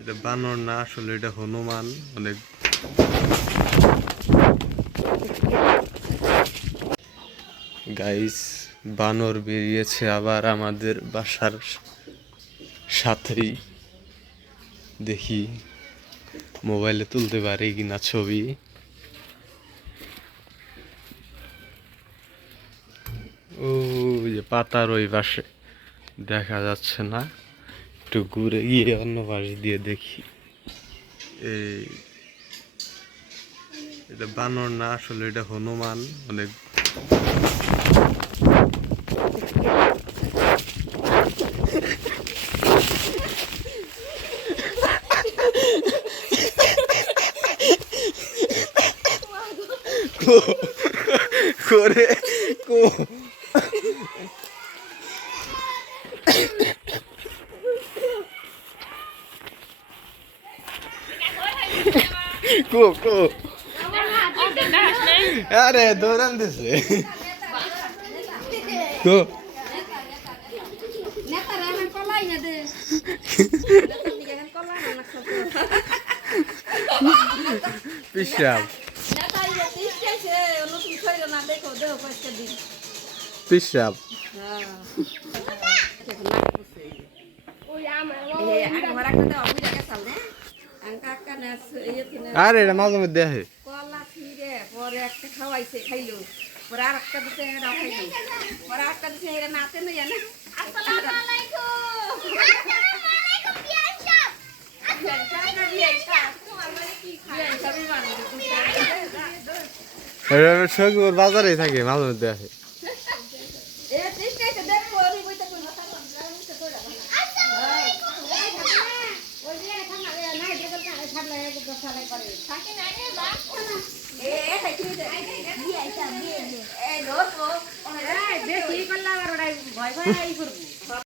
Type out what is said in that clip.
এটা বানর না, আসলে এটা হনুমান। অনেক গাইস, বানর বেরিয়েছে আবার আমাদের বাসার সাথেই। দেখি মোবাইলে তুলতে পারি কিনা ছবি। ও যে পাতার ওই পাশে দেখা যাচ্ছে না, একটু ঘুরে গিয়ে অন্য পাশ দিয়ে দেখি। এই এটা বানর না, আসলে এটা হনুমান। অনেক করে কো কো কো আরে দৌড়ান দিছে কো পিসাব পিসাব আরে এটা মাঝে মধ্যে আসে। কলা ছিঁড়ে পরে একটা খাওয়াইছে খাইলো, পরে আর একটা দিতে এরা খাইলো, পরে আর একটা দিতে এরা নাতে নই জানে। আসসালামু আলাইকুম। আসসালামু আলাইকুম বিয়ান সাহেব। বিয়ান সাহেব না বিয়ান সাহেব, তোমার মানে কি খায়? বিয়ান সাহেবই মানে এটা সগুর বাজারেই থাকে, মাঝে মধ্যে আসে। এ ঠিক আছে দেখো ওই বইটা কই মাথা কম জানি তো রাখা। আসসালামু আলাইকুম। ওই যে এখানে না এটা বলতে না ছাড়লে এক দফা লাই করে থাকি না রে বাপ না এ খাইছি দে বিয়ান সাহেব বিয়ে এ লোক ও এ বেশি করলা আর ওড়াই ভয় ভয় আই করব।